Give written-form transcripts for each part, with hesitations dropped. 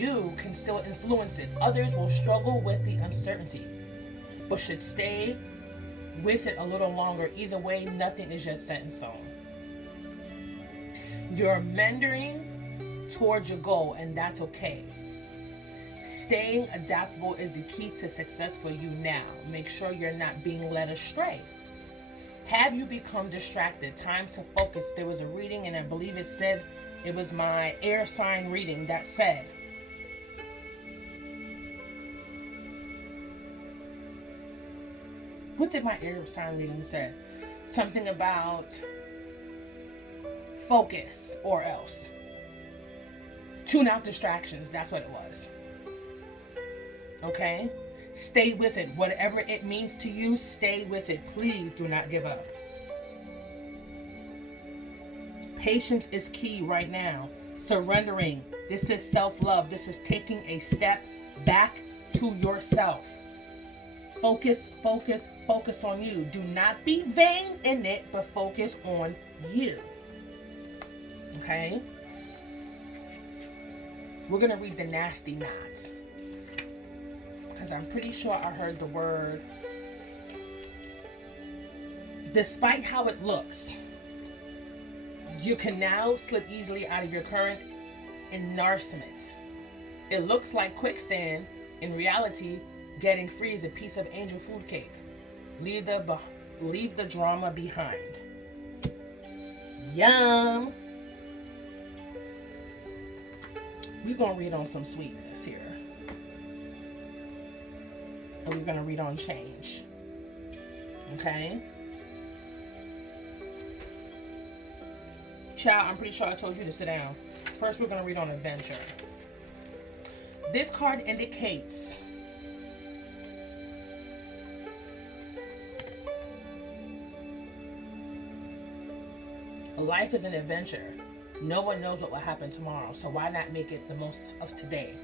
You can still influence it. Others will struggle with the uncertainty, but should stay with it a little longer. Either way, nothing is yet set in stone. You're meandering towards your goal, and that's okay. Staying adaptable is the key to success for you now. Make sure you're not being led astray. Have you become distracted? Time to focus. There was a reading, and I believe it said, it was my air sign reading that said, what did my air sign reading say? Something about focus or else. Tune out distractions. That's what it was. Okay? Stay with it. Whatever it means to you, stay with it. Please do not give up. Patience is key right now. Surrendering. This is self-love. This is taking a step back to yourself. Focus, focus, focus on you. Do not be vain in it, but focus on you. Okay? We're going to read the nasty knots. Because I'm pretty sure I heard the word. Despite how it looks, you can now slip easily out of your current enmeshment. It looks like quicksand. In reality, getting free is a piece of angel food cake. Leave the drama behind. Yum. We're going to read on some sweetness here. And we're going to read on change. Okay? Child, I'm pretty sure I told you to sit down. First, we're going to read on adventure. This card indicates life is an adventure. No one knows what will happen tomorrow, so why not make it the most of today?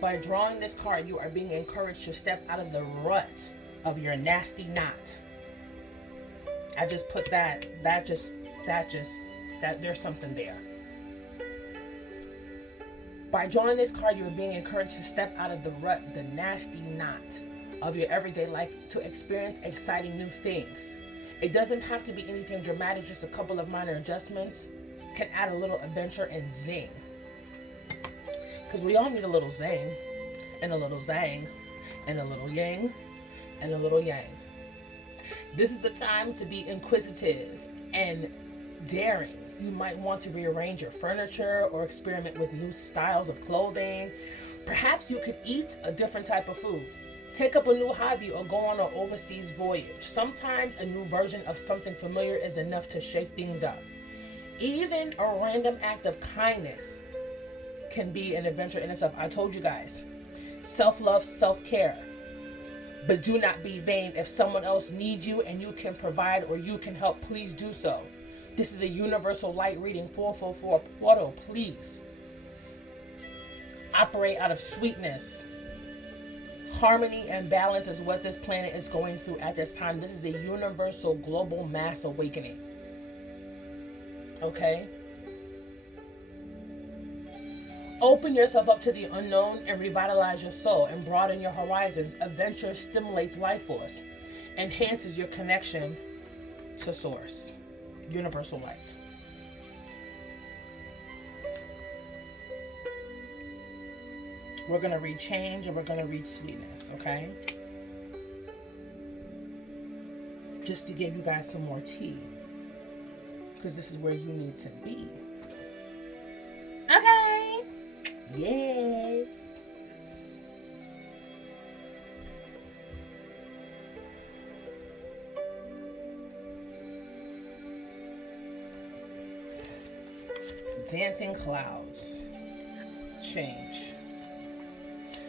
By drawing this card, you are being encouraged to step out of the rut of your nasty knot. I just put that there's something there. By drawing this card, you are being encouraged to step out of the rut, the nasty knot of your everyday life, to experience exciting new things. It doesn't have to be anything dramatic, just a couple of minor adjustments can add a little adventure and zing. Because we all need a little zing, and a little zang, and a little yang, and a little yang. This is the time to be inquisitive and daring. You might want to rearrange your furniture or experiment with new styles of clothing. Perhaps you could eat a different type of food. Take up a new hobby or go on an overseas voyage. Sometimes a new version of something familiar is enough to shake things up. Even a random act of kindness can be an adventure in itself. I told you guys, self-love, self-care. But do not be vain. If someone else needs you and you can provide or you can help, please do so. This is a universal light reading, 444 portal. Please operate out of sweetness. Harmony and balance is what this planet is going through at this time. This is a universal global mass awakening. Okay? Open yourself up to the unknown and revitalize your soul and broaden your horizons. Adventure stimulates life force, enhances your connection to source. Universal light. We're going to read change and we're going to read sweetness, okay? Just to give you guys some more tea. Because this is where you need to be. Okay. Yes. Dancing clouds. Change.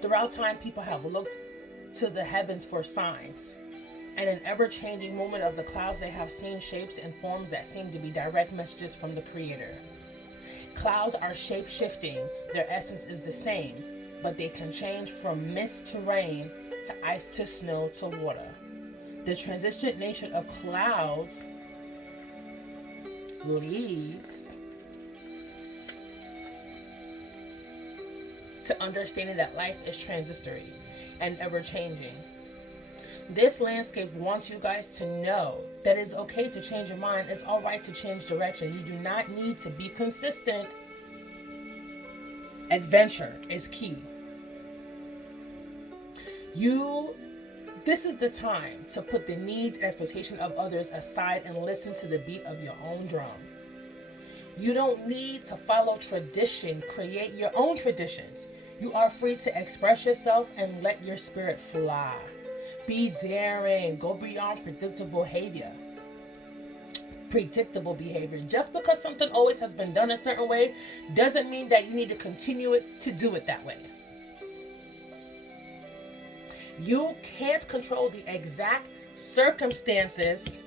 Throughout time, people have looked to the heavens for signs. In an ever-changing movement of the clouds, they have seen shapes and forms that seem to be direct messages from the Creator. Clouds are shape-shifting. Their essence is the same, but they can change from mist to rain, to ice to snow to water. The transition nature of clouds leads to understanding that life is transitory and ever changing. This landscape wants you guys to know that it's okay to change your mind. It's all right to change direction. You do not need to be consistent. Adventure is key. This is the time to put the needs and expectation of others aside and listen to the beat of your own drum. You don't need to follow tradition. Create your own traditions. You are free to express yourself and let your spirit fly. Be daring. Go beyond predictable behavior. Just because something always has been done a certain way doesn't mean that you need to continue to do it that way. You can't control the exact circumstances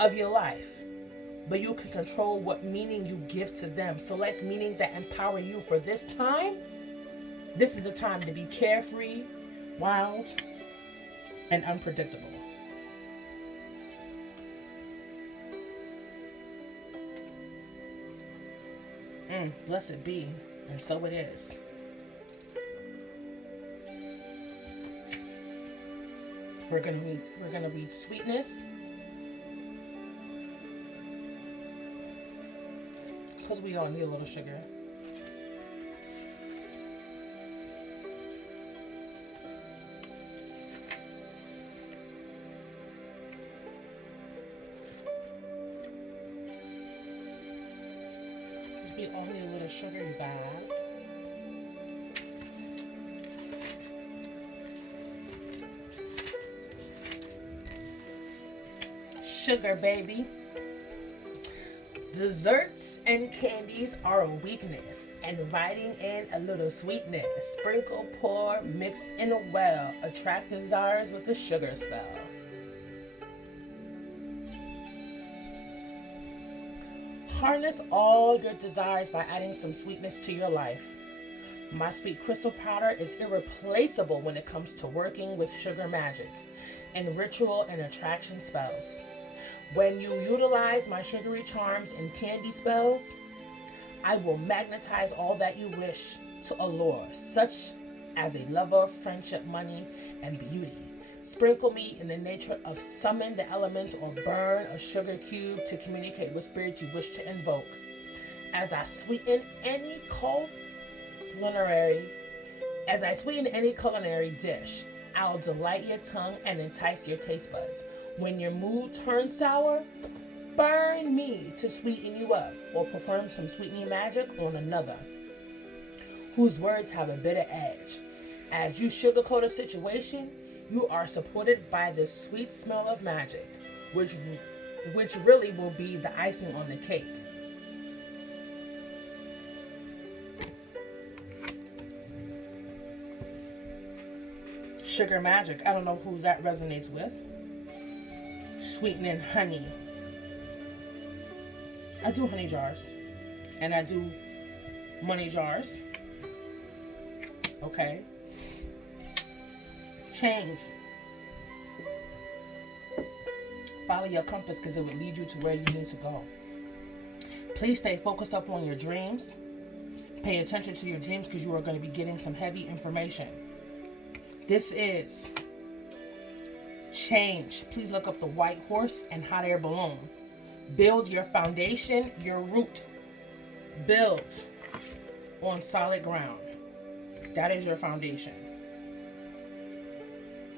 of your life, but you can control what meaning you give to them. Select meanings that empower you for this time. This is the time to be carefree, wild, and unpredictable. Blessed be, and so it is. We're gonna read sweetness, because we all need a little sugar. We all need a little sugar, you guys. Sugar, baby. Desserts and candies are a weakness, inviting in a little sweetness. Sprinkle, pour, mix in a well. Attract desires with a sugar spell. Harness all your desires by adding some sweetness to your life. My sweet crystal powder is irreplaceable when it comes to working with sugar magic and ritual and attraction spells. When you utilize my sugary charms and candy spells, I will magnetize all that you wish to allure, such as a lover, friendship, money, and beauty. Sprinkle me in the nature of summon the elements or burn a sugar cube to communicate with spirits you wish to invoke. As I sweeten any culinary dish, I'll delight your tongue and entice your taste buds. When your mood turns sour, burn me to sweeten you up, or perform some sweetening magic on another whose words have a bitter edge. As you sugarcoat a situation, you are supported by the sweet smell of magic, which really will be the icing on the cake. Sugar magic, I don't know who that resonates with. Sweetening honey. I do honey jars, and I do money jars. Okay. Change. Follow your compass, because it will lead you to where you need to go. Please stay focused up on your dreams. Pay attention to your dreams, because you are going to be getting some heavy information. This is change. Please look up the white horse and hot air balloon. Build your foundation, your root. Build on solid ground. That is your foundation.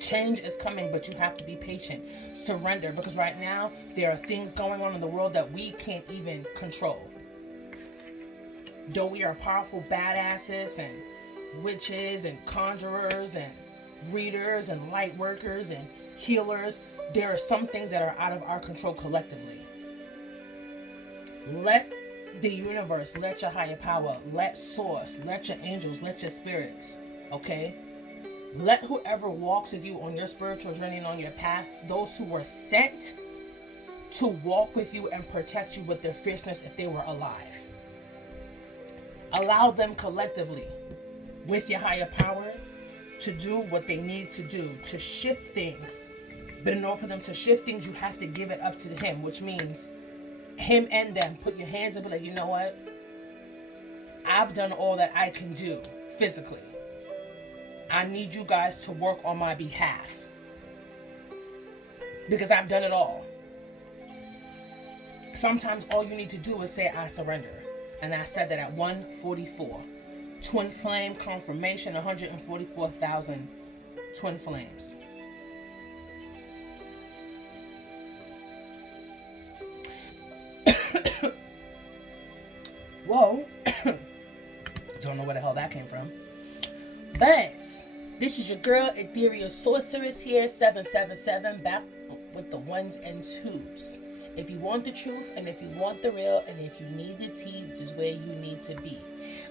Change is coming, but you have to be patient. Surrender, because right now there are things going on in the world that we can't even control. Though we are powerful badasses and witches and conjurers and readers and light workers and healers, there are some things that are out of our control collectively. Let the universe, let your higher power, let source, let your angels, let your spirits, okay? Let whoever walks with you on your spiritual journey and on your path, those who were sent to walk with you and protect you with their fierceness if they were alive. Allow them collectively, with your higher power, to do what they need to do, to shift things. But in order for them to shift things, you have to give it up to him, which means Him and them, put your hands up and be like, you know what? I've done all that I can do physically. I need you guys to work on my behalf. Because I've done it all. Sometimes all you need to do is say, I surrender. And I said that at 144. Twin flame confirmation, 144,000 twin flames. Whoa. Don't know where the hell that came from. But this is your girl, Ethereal Sorceress here, 777, back with the ones and twos. If you want the truth, and if you want the real, and if you need the tea, this is where you need to be.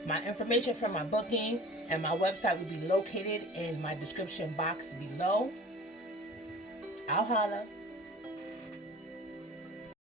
My information for my booking and my website will be located in my description box below. I'll holla.